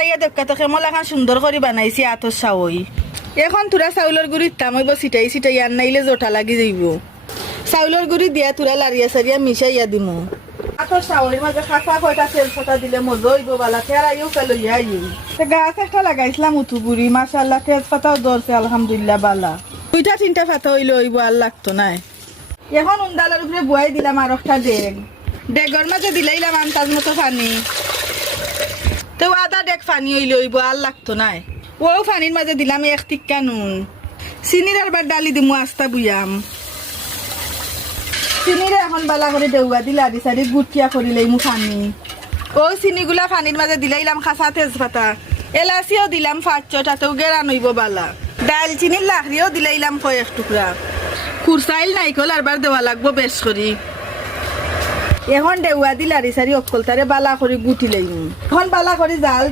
চাইয়া দেখা তো এখন সুন্দর করে বানাইছি আতর চাউই এখন তোরা চাউলের গুড়ি তামাইব ছিটাই ছিটাই আর নাইলে জোটা লাগি যাইব। চাউলের গুড়ি দিয়া তোরা লারিয়া সারিয়া মিশাইয়া দিমু। আতর চাউলের মাঝে খাসা কয়টা তেল ফটা দিলে মজা হইব বালা তেরাইও পেলইয়া আইম গাছ একটা লাগাইছিলাম উঠু গুড়ি মাশাল্লাহ তেজপাতাও ধরছে আলহামদুলিল্লাহ বালা। দুইটা তিনটা ফাতা হইলে হইব আর লাগতো নাই। এখন উন্দালের উপরে বুয়াই দিলাম আর একটা ডেগ। ডেগর মাঝে দিলাইলাম আন্তাজ মতো পানি। তো আদা ডেক পানি হইলে হইব আর লাগতো নাই। ও পানির মাঝে দিলাম এক টিক্কা নুন। চিনির আবার ডালি দিমু আস্তা বুয়াম। চিনিরে এখন বালা করে দেউয়া দিলে আদি সারি গুটিয়া করিলে মু পানি। ও চিনিগুলা পানির মাঝে দিলাইলাম খাসা তেজপাতা। এলাচিও দিলাম ফাঁচ তাতেও গেরা নইব বালা। ডাল চিনির লাখরিও দিলাইলাম কয়েক টুকরা কুরসাইল নাইকল আরবার দেওয়া লাগবো বেশ করি এখন ডেউয়া দিলারি সারি অকল তারে বালা করে গুটি লাইনি এখন বালা করে জাল